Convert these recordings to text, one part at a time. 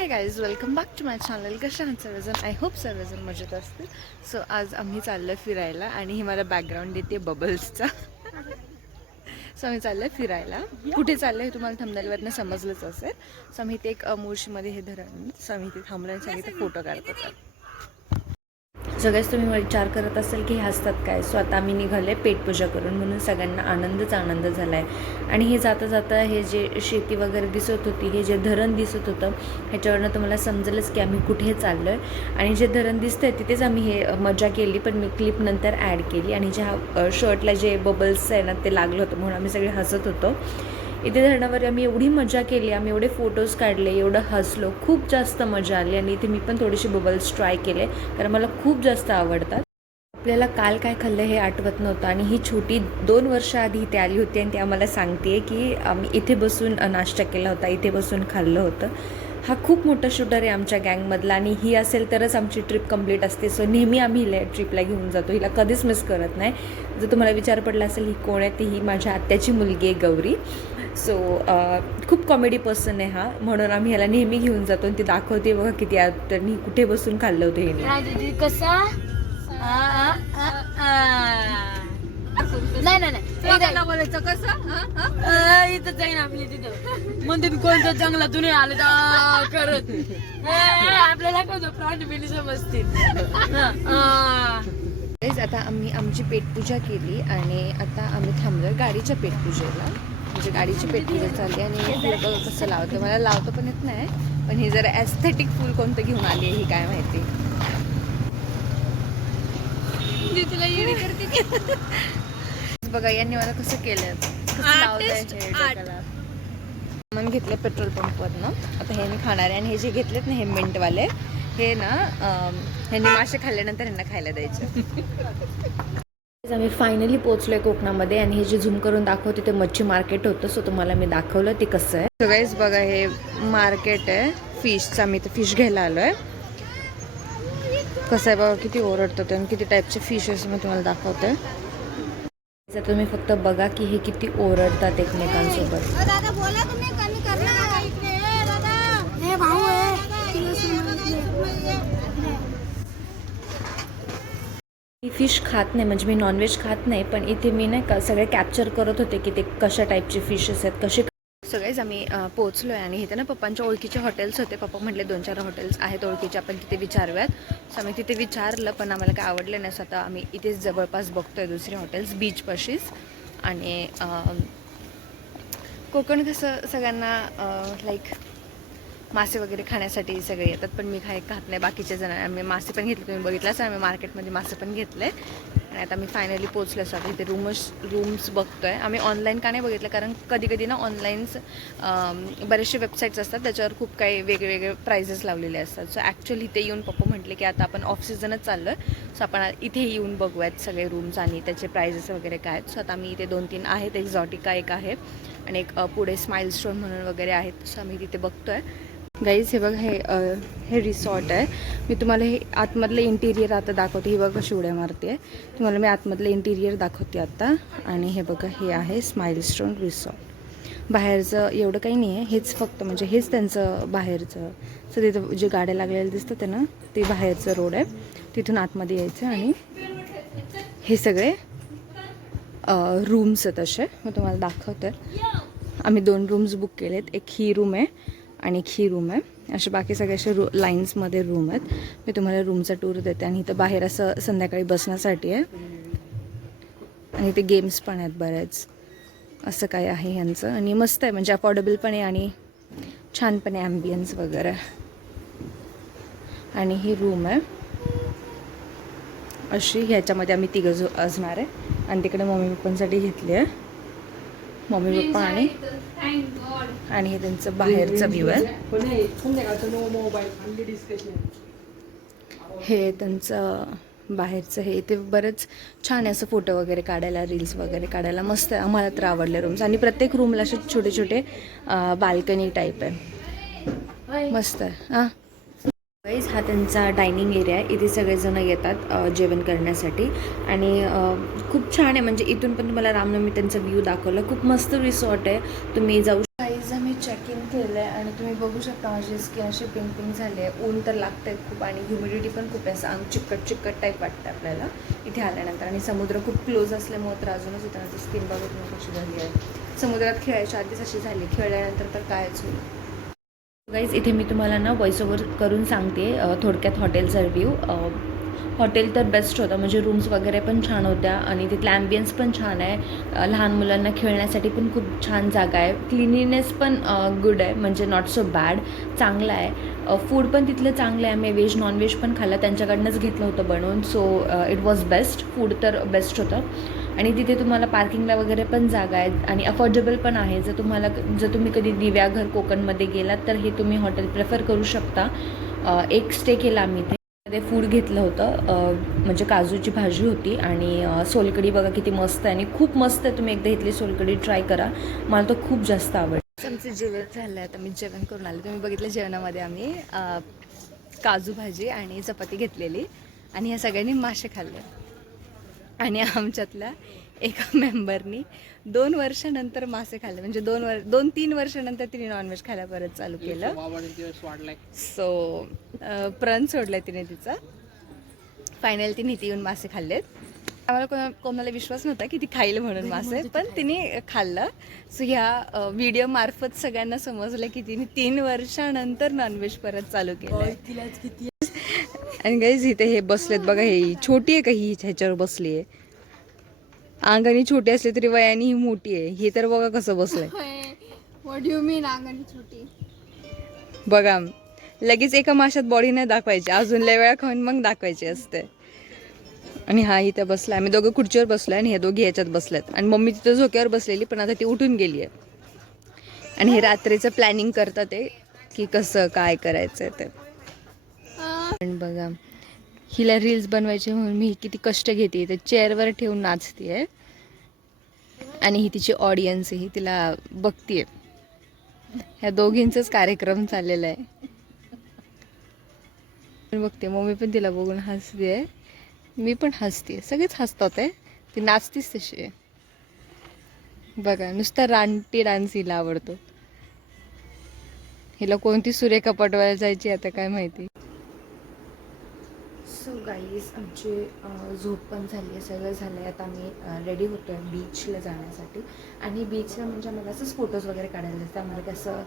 High guys, welcome back to my channel. कशा आहात सर्वजण? आय होप सर्वजण मजेत असतील. सो आज आम्ही चाललो फिरायला आणि ही मला बॅकग्राऊंड देते बबल्सचा. सो आम्ही चाललो फिरायला. कुठे चाललं हे तुम्हाला थंबनेलवरनं समजलंच असेल. सो आम्ही ते एक मुळशीमध्ये हे धरण, सो आम्ही ते थांबलो आणि सांगितलं फोटो काढत होता. सगळेच तुम्ही विचार करत असेल की हे हसतात काय. सो आता आम्ही निघाले पेटपूजा करून, म्हणून सगळ्यांना आनंदच आनंद झाला आहे. आणि हे जाता जाता हे जे शेती वगैरे दिसत होती, हे जे धरण दिसत होतं, ह्याच्यावरनं तुम्हाला समजेलच की आम्ही कुठे चाललो आहे. आणि जे धरण दिसतं आहे तिथेच आम्ही हे मजा केली, पण मी क्लिप नंतर ॲड केली. आणि ज्या शर्टला जे बबल्स आहे ना ते लागलं होतं, म्हणून आम्ही सगळे हसत होतो. इथे धरणावर आम्ही एवढी मजा केली, आम्ही एवढे फोटोज काढले, एवढं हसलो, खूप जास्त मजा आली. आणि इथे मी पण थोडीशी बबल्स ट्राय केले, कारण मला खूप जास्त आवडतात. आपल्याला काल काय खाल्लं हे आठवत नव्हतं, आणि ही छोटी 2 वर्ष आधी इथे आली होती आणि ती आम्हाला सांगते की आम्ही इथे बसून नाश्ता केला होता, इथे बसून खाल्लं होतं. हा खूप मोठा शूटर आहे आमच्या गँगमधला, आणि ही असेल तरच आमची ट्रिप कंप्लीट असते. सो नेहमी आम्ही हिला ट्रिपला घेऊन जातो, हिला कधीच मिस करत नाही. जर तुम्हाला विचार पडला असेल ही कोण आहे, ती ही माझ्या आत्याची मुलगी आहे गौरी. सो खूप कॉमेडी पर्सन आहे हा, म्हणून आम्ही ह्याला नेहमी घेऊन जातो. आणि ती दाखवते बघा किती तर मी कुठे बसून खाल्लं होतं हे कसा नाही नाही नाही बोलायचं कसं इथं जाईन आपली तिथं म्हणते कोणत्या जंगलातून आले करत आपल्याला कसं प्राणी बिणी समजतील. आता आम्ही आमची पेटपूजा केली आणि आता आम्ही थांबलोय गाडीच्या पेटपूजेला. म्हणजे गाडीची पेटपूजा चालली आणि फुल कसं लावतं मला लावतं पण येत नाही, पण हे जरा ॲस्थेटिक फुल कोणतं घेऊन आली आहे ही काय माहिती. तुला येडी करते बघा यांनी मला कसं केलं, कसं लावलंय हे डोक्याला. मन घेतले पेट्रोल पंपवरनं. आता हे मी खाणार आहे, आणि हे जे घेतलेत ना हे मिंटवाले, हे ना ह्यांनी मासे खाल्ल्यानंतर ह्यांना खायला द्यायचे. आम्ही फायनली पोहोचलोय कोकणामध्ये, आणि हे जे झूम करून दाखवते ते मच्छी मार्केट होतं. सो तुम्हाला मी दाखवलं ते कसं आहे. सो गाईज बघा हे मार्केट आहे फिशचा. मी तर फिश घ्यायला आलोय. कसं आहे बघा, किती ओरडतात आणि किती टाईपचे फिशेस मी तुम्हाला दाखवते. जर तुम्ही फक्त बघा की हे किती ओरडतात एकमेकांसोबत. दादा बोला तुम्ही कमी करणार इकडे दादा हे भाऊ आहे. मी फिश खात नाही, म्हणजे मी नॉनव्हेज खात नाही, पण इथे मी नाही का सगळे कॅप्चर करत होते की ते कशा टाईपचे फिशेस आहेत, कसे. सगळेच आम्ही पोहोचलो आहे, आणि इथे ना पप्पांच्या ओळखीचे हॉटेल्स होते. पप्पा म्हटले 2-4 हॉटेल्स आहेत ओळखीचे, आपण तिथे विचारूयात. सो आम्ही तिथे विचारलं, पण आम्हाला काय आवडलं नाही. स्वतः आम्ही इथेच जवळपास बघतोय दुसरे हॉटेल्स बीचपाशीच. आणि कोकण कसं सगळ्यांना लाईक मासे वगैरे खाण्यासाठी सगळे येतात, पण मी खात नाही. बाकीचे जण आम्ही मासे पण घेतले, तुम्ही बघितलंच आम्ही मार्केटमध्ये मासे पण घेतले. आणि आता मी फायनली पोचलो असतो. आता इथे रूम्स बघतो आहे आम्ही. ऑनलाईन का नाही बघितलं, कारण कधी ना ऑनलाईन्स बरेचसे वेबसाईट्स असतात, त्याच्यावर खूप काही वेगवेगळे प्राइजेस लावलेले असतात. सो ॲक्च्युअली इथे येऊन पप्पा म्हटले की आता आपण ऑफ सीझनच चाललो आहे, सो आपण इथे येऊन बघूयात सगळे रूम्स आणि त्याचे प्राइजेस वगैरे काय आहेत. सो आता आम्ही इथे 2-3 आहेत, एक्झॉटिका एक आहे आणि एक पुढे स्माईल स्टोन म्हणून वगैरे आहेत. सो आम्ही तिथे बघतो आहे. गाईज हे बघा, हे रिसॉर्ट आहे. मी तुम्हाला हे आतमधलं इंटिरियर आता दाखवते. ही बघा कशी उड्या मारते आहे. तुम्हाला मी आतमधलं इंटिरियर दाखवते आता. आणि हे बघा, हे आहे स्माईल स्टोन रिसॉर्ट. बाहेरचं एवढं काही नाही आहे, हेच फक्त म्हणजे हेच त्यांचं बाहेरचं. सो तिथं जे गाड्या लागलेल्या दिसतात आहे ना, ते बाहेरचं रोड आहे, तिथून आतमध्ये यायचं. आणि हे सगळे रूम्स आहेत असे, मी तुम्हाला दाखवते. आम्ही 2 रूम्स बुक केलेत, एक ही रूम आहे आणि एक ही रूम आहे. असे बाकी सगळे असे लाईन्समध्ये रूम आहेत. मी तुम्हाला रूमचा टूर देते. आणि इथं बाहेर असं संध्याकाळी बसण्यासाठी आहे, आणि इथे गेम्स पण आहेत बऱ्याच. असं काय आहे ह्यांचं, आणि मस्त आहे, म्हणजे अफोर्डेबल पण आहे आणि छान पण आहे ॲम्बियन्स वगैरे. आणि ही रूम आहे अशी, ह्याच्यामध्ये आम्ही 3 असणार आहे. आणि तिकडे मम्मी पप्पांसाठी घेतली आहे, मम्मी पप्पा आणि हे त्यांचं बाहेरचं व्ह्यू आहे. हे त्यांचं बाहेरचं हे इथे बरंच छान आहे, असं फोटो वगैरे काढायला, रील्स वगैरे काढायला मस्त आहे. आम्हाला तर आवडले रूम्स. आणि प्रत्येक रूमला असे छोटे छोटे बाल्कनी टाईप आहे, मस्त आहे. हां गाईज, हा त्यांचा डायनिंग एरिया आहे. इथे सगळेजण येतात जेवण करण्यासाठी, आणि खूप छान आहे. म्हणजे इथून पण तुम्हाला रामनवमी त्यांचा व्ह्यू दाखवला. खूप मस्त रिसॉर्ट आहे, तुम्ही जाऊ. गाईज आम्ही चेक इन केलं आहे आणि तुम्ही बघू शकता माझी स्किन अशी पिंक झाली आहे. ऊन तर लागतं आहे खूप आणि ह्युमिडिटी पण खूप आहे. असं अंग चिकट टाईप वाटतं आपल्याला इथे आल्यानंतर. आणि समुद्र खूप क्लोज असल्यामुळे तर अजूनच इथं माझी स्किन बघत नाही कशी झाली आहे. समुद्रात खेळायच्या आधीच अशी झाली, खेळल्यानंतर तर कायच होईल. गाईज इथे मी तुम्हाला ना व्हॉइस ओव्हर करून सांगते थोडक्यात हॉटेलचा रिव्ह्यू. हॉटेल तर बेस्ट होतं, म्हणजे रूम्स वगैरे पण छान होत्या आणि तिथला ॲम्बियन्स पण छान आहे. लहान मुलांना खेळण्यासाठी पण खूप छान जागा आहे. क्लिनिनेस पण गुड आहे, म्हणजे नॉट सो बॅड, चांगलं आहे. फूड पण तिथलं चांगलं आहे. मी व्हेज नॉनव्हेज पण खाल्लं, त्यांच्याकडनंच घेतलं होतं बनवून. So it was best. Food तर बेस्ट होतं. आणि तिथे तुम्हाला पार्किंगला वगैरे पण जागा आहे आणि अफोर्डेबल पण आहे. जर तुम्ही कधी दिव्याघर कोकणमध्ये गेलात तर हे तुम्ही हॉटेल प्रेफर करू शकता. एक स्टे केला आम्ही इथे. ते फूड घेतलं होतं, म्हणजे काजूची भाजी होती आणि सोलकढी बघा किती मस्त आहे आणि खूप मस्त आहे. तुम्ही एकदा इथली सोलकढी ट्राय करा, मला तर खूप जास्त आवडतं. आमचं जेवण झालं आहे, आता मी जेवण करून आले. तुम्ही बघितलं जेवणामध्ये आम्ही काजू भाजी आणि चपाती घेतलेली आणि ह्या सगळ्यांनी मासे खाल्ले. आणि आमच्यातल्या एका मेंबरनी 2 वर्षानंतर मासे खाल्ले, म्हणजे 2-3 वर्षानंतर तिने नॉनव्हेज खायला परत चालू केलं. सो प्रण सोडलाय तिने तिचा. फायनल तिने इथे येऊन मासे खाल्लेत. आम्हाला कोणाला विश्वास नव्हता की ती खाईल म्हणून मासे, पण तिने खाल्लं. सो ह्या व्हिडिओ मार्फत सगळ्यांना समजलं की तिने 3 वर्षानंतर नॉनव्हेज परत चालू केलं. आणि गाईज इथे हे बसलेत बघा, हे छोटी आहे का ही ह्याच्यावर बसली आहे. अंगाने छोटी असली तरी वयाने ही मोठी आहे. हे तर बघा कसं बसलंय. व्हॉट डू यू मीन अंगाने छोटी? बघा, लगेच एका माशात बॉडी नाही दाखवायची, अजून लय वेळा खाऊन मग दाखवायची असते. आणि हा इथं बसला, आम्ही दोघं खुर्चीवर बसलोय आणि हे दोघी ह्याच्यात बसल्यात. आणि मम्मी तिथं झोक्यावर बसलेली, पण आता ती उठून गेली आहे. आणि हे रात्रीचं प्लॅनिंग करतात ते की कसं काय करायचं आहे ते. पण बघा, हिला रील्स बनवायचे म्हणून मी किती कष्ट घेते. ते चेअरवर ठेवून नाचते आहे आणि ही तिची ऑडियन्स आहे, ही तिला बघतीये. ह्या दोघींचाच कार्यक्रम चाललेला आहे. बघते मम्मी पण तिला बघून हसते, मी पण हसते, सगळेच हसतात आहे. ती नाचतीच तशी आहे. बघा, नुसता रानटी डान्स हिला आवडतो. हिला कोणती सुरेखा पटवायला जायची आता काय माहिती. सो गाईज, आमची झोप पण झाली आहे, सगळं झालं आहे. आता आम्ही रेडी होतो आहे बीचला जाण्यासाठी. आणि बीचला म्हणजे मला असंच फोटोज वगैरे काढायला जायचं, आम्हाला कसं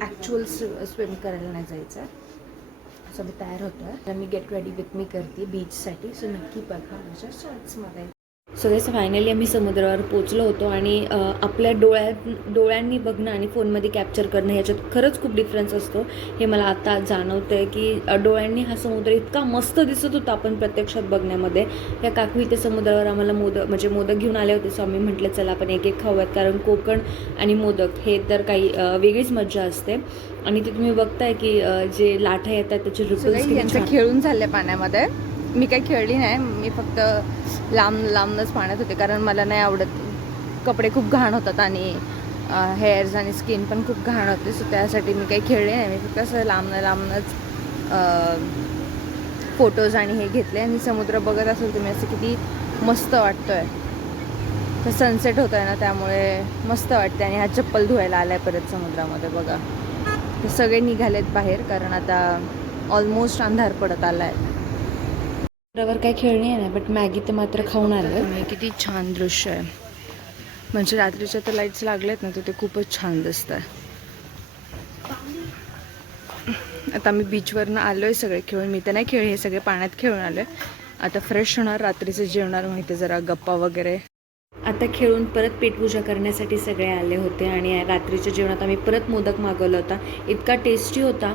ॲक्च्युअल स्विम करायला नाही जायचं आहे. सो मी तयार होतो आहे, तर मी गेट रेडी विथ मी करते बीचसाठी. सो नक्की बघा माझ्या शॉर्ट्समध्ये. सो गाईस, फायनली आम्ही समुद्रावर पोचलो होतो आणि आपल्या डोळ्यांनी बघणं आणि फोनमध्ये कॅप्चर करणं ह्याच्यात खरंच खूप डिफरन्स असतो. हे मला आता जाणवतं आहे की डोळ्यांनी हा समुद्र इतका मस्त दिसत होता आपण प्रत्यक्षात बघण्यामध्ये. या काकू इथे समुद्रावर आम्हाला मोदक घेऊन आले होते. सो आम्ही म्हटलं चला आपण एक खाऊयात, कारण कोकण आणि मोदक हे तर काही वेगळीच मज्जा असते. आणि ते तुम्ही बघताय की जे लाटा येतात त्याचे रिपल्स खेळून झाले पाण्यामध्ये. मी काही खेळली नाही, मी फक्त लांबच पाण्यात होते, कारण मला नाही आवडत. कपडे खूप घाण होतात आणि हेअर्स आणि स्किन पण खूप घाण होते. सो त्यासाठी मी काही खेळले नाही. मी फक्त असं लांबनच फोटोज आणि हे घेतले. आणि समुद्र बघत असेल तुम्ही, असं किती मस्त वाटतो आहे. तर सनसेट होत आहे ना, त्यामुळे मस्त वाटते. आणि हा चप्पल धुवायला आला आहे परत समुद्रामध्ये. बघा, ते सगळे निघालेत बाहेर, कारण आता ऑलमोस्ट अंधार पडत आला आहे. रवर काही खेळणी आहे ना, बट मॅगी तर मात्र खाऊन आलं. किती छान दृश्य आहे, म्हणजे रात्रीच्या तर लाईट्स लागलेत ना, तर ते खूपच छान दिसत आहे. आता आम्ही बीचवरनं आलो आहे सगळे खेळून. मी तर नाही खेळ, हे सगळे पाण्यात खेळून आलो आहे. आता फ्रेश होणार, रात्रीचं जेवणार, माहिती जरा गप्पा वगैरे. आता खेळून परत पेटपूजा करण्यासाठी सगळे आले होते. आणि रात्रीच्या जेवणात आम्ही परत मोदक मागवला होता. इतका टेस्टी होता.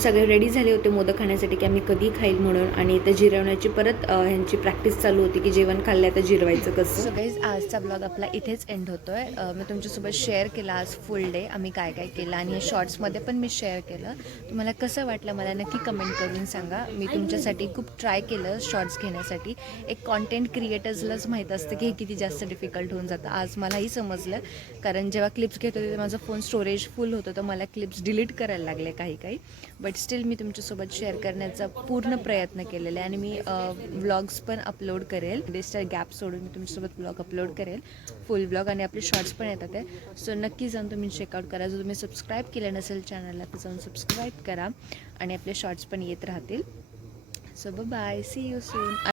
सगळे रेडी झाले होते मोदक खाण्यासाठी की आम्ही कधी खाईल म्हणून. आणि ते जिरवण्याची परत ह्यांची प्रॅक्टिस चालू होती की जेवण खाल्लं तर जिरवायचं कसं. सो गाईज, आजचा ब्लॉग आपला इथेच एंड होतो आहे. मी तुमच्यासोबत शेअर केला आज फुल डे आम्ही काय काय केलं, आणि हे शॉर्ट्समध्ये पण मी शेअर केलं. तुम्हाला कसं वाटलं मला नक्की कमेंट करून सांगा. मी तुमच्यासाठी खूप ट्राय केलं शॉर्ट्स घेण्यासाठी. एक कॉन्टेंट क्रिएटर्सलाच माहीत असतं की हे किती जास्त डिफिकल्ट होऊन जातं. आज मलाही समजलं, कारण जेव्हा क्लिप्स घेत होते माझं फोन स्टोरेज फुल होतं, तर मला क्लिप्स डिलीट करायला लागले काही. बट स्टील मी तुमच्यासोबत शेअर करण्याचा पूर्ण प्रयत्न केलेला आहे आणि मी व्लॉग्स पण अपलोड करेल. डिजिटल गॅप सोडून मी तुमच्यासोबत व्लॉग अपलोड करेल, फुल व्लॉग, आणि आपले शॉर्ट्स पण येतात आहे. सो नक्की जाऊन तुम्ही चेकआउट करा. जर तुम्ही सबस्क्राईब केलं नसेल चॅनलला तर जाऊन सबस्क्राईब करा आणि आपले शॉर्ट्स पण येत राहतील. So bye, see you soon.